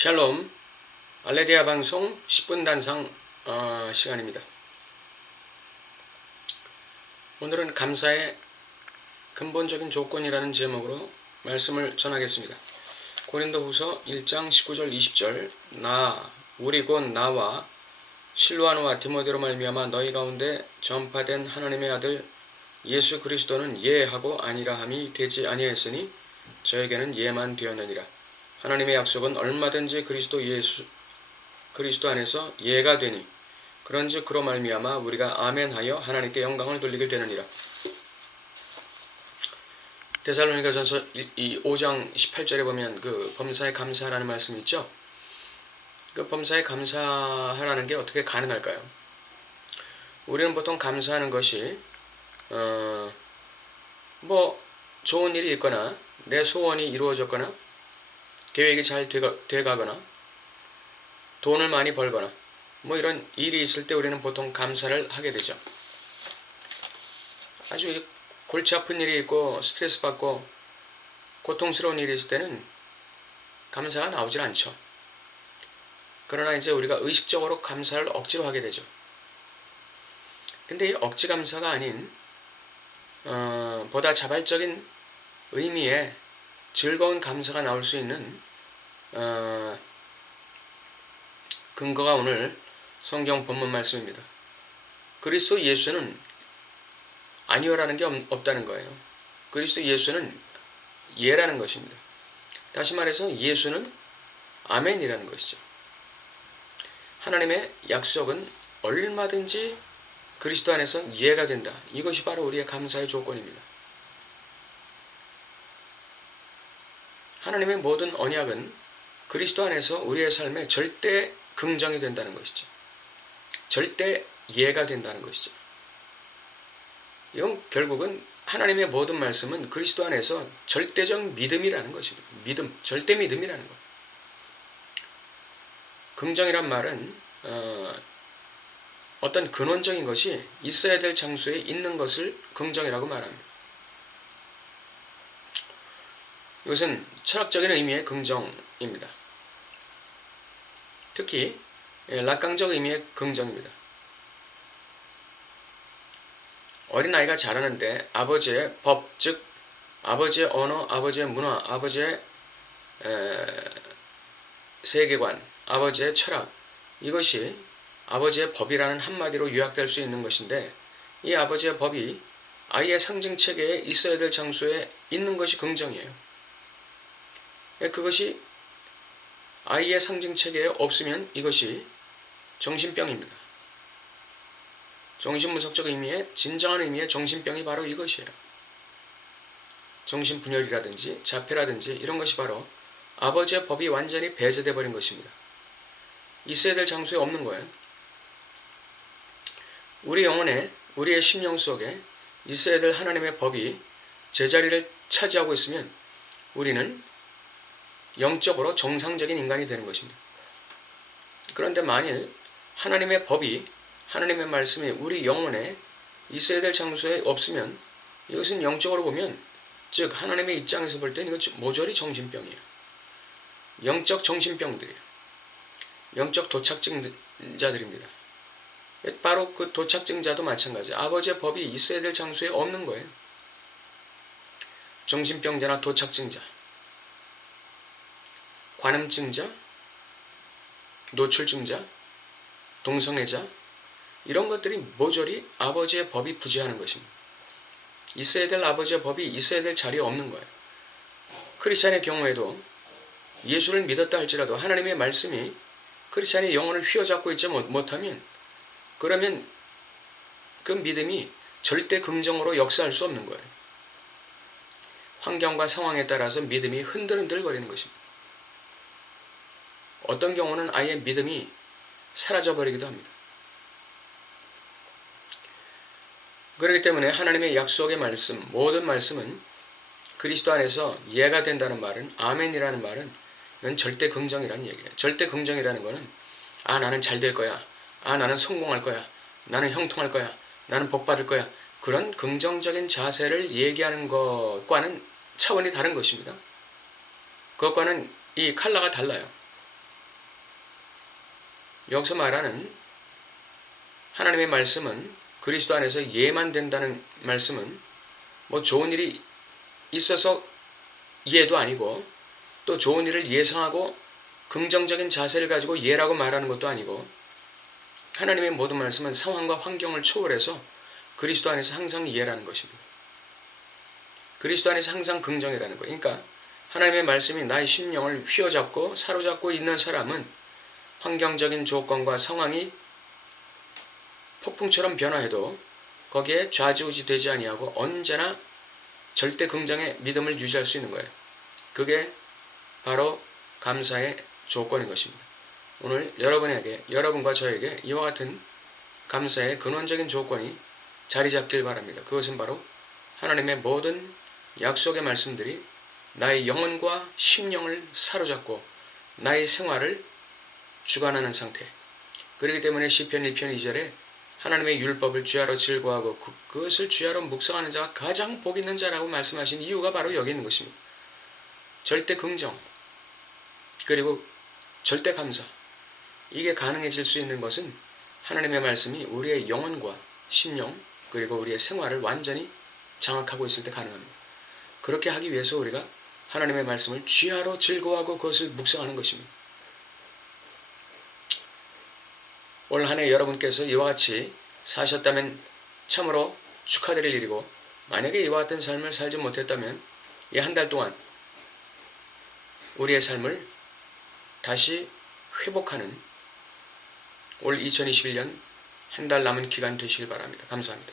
샬롬, 알레리아 방송 10분 단상 시간입니다. 오늘은 감사의 근본적인 조건이라는 제목으로 말씀을 전하겠습니다. 고린도후서 1장 19절 20절 우리 곧 나와 실로아노와 디모데로 말미암아 너희 가운데 전파된 하나님의 아들 예수 그리스도는 예하고 아니라 함이 되지 아니하였으니 저에게는 예만 되었느니라. 하나님의 약속은 얼마든지 그리스도 안에서 예가 되니 그런즉 그로 말미암아 우리가 아멘하여 하나님께 영광을 돌리게 되느니라. 데살로니가전서 5장 18절에 보면 그 범사에 감사하라는 말씀이 있죠. 그 범사에 감사하라는 게 어떻게 가능할까요? 우리는 보통 감사하는 것이 좋은 일이 있거나 내 소원이 이루어졌거나 계획이 잘 돼가거나 돈을 많이 벌거나 이런 일이 있을 때 우리는 보통 감사를 하게 되죠. 아주 골치 아픈 일이 있고 스트레스 받고 고통스러운 일이 있을 때는 감사가 나오질 않죠. 그러나 이제 우리가 의식적으로 감사를 억지로 하게 되죠. 근데 이 억지 감사가 아닌 보다 자발적인 의미의 즐거운 감사가 나올 수 있는 근거가 오늘 성경 본문 말씀입니다. 그리스도 예수는 아니오라는 게 없다는 거예요. 그리스도 예수는 예라는 것입니다. 다시 말해서 예수는 아멘이라는 것이죠. 하나님의 약속은 얼마든지 그리스도 안에서 예가 된다. 이것이 바로 우리의 감사의 조건입니다. 하나님의 모든 언약은 그리스도 안에서 우리의 삶에 절대 긍정이 된다는 것이죠. 절대 예가 된다는 것이죠. 이건 결국은 하나님의 모든 말씀은 그리스도 안에서 절대적 믿음이라는 것입니다. 절대 믿음이라는 것. 긍정이란 말은 어떤 근원적인 것이 있어야 될 장소에 있는 것을 긍정이라고 말합니다. 이것은 철학적인 의미의 긍정입니다. 특히 낙강적 의미의 긍정입니다. 어린아이가 자라는데 아버지의 법, 즉 아버지의 언어, 아버지의 문화, 아버지의 세계관, 아버지의 철학, 이것이 아버지의 법이라는 한마디로 요약될 수 있는 것인데, 이 아버지의 법이 아이의 상징체계에 있어야 될 장소에 있는 것이 긍정이에요. 그것이 아이의 상징체계에 없으면 이것이 정신병입니다. 정신분석적 의미의 진정한 의미의 정신병이 바로 이것이에요. 정신분열이라든지 자폐라든지 이런 것이 바로 아버지의 법이 완전히 배제돼 버린 것입니다. 있어야 될 장소에 없는 거예요. 우리 영혼에, 우리의 심령 속에 있어야 될 하나님의 법이 제자리를 차지하고 있으면 우리는 영적으로 정상적인 인간이 되는 것입니다. 그런데 만일 하나님의 법이, 하나님의 말씀이 우리 영혼에 있어야 될 장소에 없으면 이것은 영적으로 보면, 즉 하나님의 입장에서 볼 때는 이건 모조리 정신병이에요. 영적 정신병들이에요. 영적 도착증자들입니다. 바로 그 도착증자도 마찬가지예요. 아버지의 법이 있어야 될 장소에 없는 거예요. 정신병자나 도착증자, 관음증자, 노출증자, 동성애자, 이런 것들이 모조리 아버지의 법이 부재하는 것입니다. 있어야 될 아버지의 법이 있어야 될 자리에 없는 거예요. 크리스찬의 경우에도 예수를 믿었다 할지라도 하나님의 말씀이 크리스찬의 영혼을 휘어잡고 있지 못하면, 그러면 그 믿음이 절대 긍정으로 역사할 수 없는 거예요. 환경과 상황에 따라서 믿음이 흔들흔들거리는 것입니다. 어떤 경우는 아예 믿음이 사라져버리기도 합니다. 그렇기 때문에 하나님의 약속의 말씀, 모든 말씀은 그리스도 안에서 예가 된다는 말은, 아멘이라는 말은 이건 절대 긍정이라는 얘기예요. 절대 긍정이라는 거는 나는 잘 될 거야, 나는 성공할 거야, 나는 형통할 거야, 나는 복 받을 거야, 그런 긍정적인 자세를 얘기하는 것과는 차원이 다른 것입니다. 그것과는 이 컬러가 달라요. 여기서 말하는 하나님의 말씀은 그리스도 안에서 이해만 된다는 말씀은 뭐 좋은 일이 있어서 이해도 아니고 또 좋은 일을 예상하고 긍정적인 자세를 가지고 이해라고 말하는 것도 아니고 하나님의 모든 말씀은 상황과 환경을 초월해서 그리스도 안에서 항상 이해라는 것입니다. 그리스도 안에서 항상 긍정이라는 거예요. 그러니까 하나님의 말씀이 나의 심령을 휘어잡고 사로잡고 있는 사람은 환경적인 조건과 상황이 폭풍처럼 변화해도 거기에 좌지우지 되지 아니하고 언제나 절대 긍정의 믿음을 유지할 수 있는 거예요. 그게 바로 감사의 조건인 것입니다. 오늘 여러분과 저에게 이와 같은 감사의 근원적인 조건이 자리 잡길 바랍니다. 그것은 바로 하나님의 모든 약속의 말씀들이 나의 영혼과 심령을 사로잡고 나의 생활을 주관하는 상태. 그렇기 때문에 시편 1편 2절에 하나님의 율법을 주야로 즐거워하고 그것을 주야로 묵상하는 자가 가장 복 있는 자라고 말씀하신 이유가 바로 여기 있는 것입니다. 절대 긍정 그리고 절대 감사, 이게 가능해질 수 있는 것은 하나님의 말씀이 우리의 영혼과 심령 그리고 우리의 생활을 완전히 장악하고 있을 때 가능합니다. 그렇게 하기 위해서 우리가 하나님의 말씀을 주야로 즐거워하고 그것을 묵상하는 것입니다. 올 한 해 여러분께서 이와 같이 사셨다면 참으로 축하드릴 일이고, 만약에 이와 같은 삶을 살지 못했다면 이 한 달 동안 우리의 삶을 다시 회복하는 올 2021년 한 달 남은 기간 되시길 바랍니다. 감사합니다.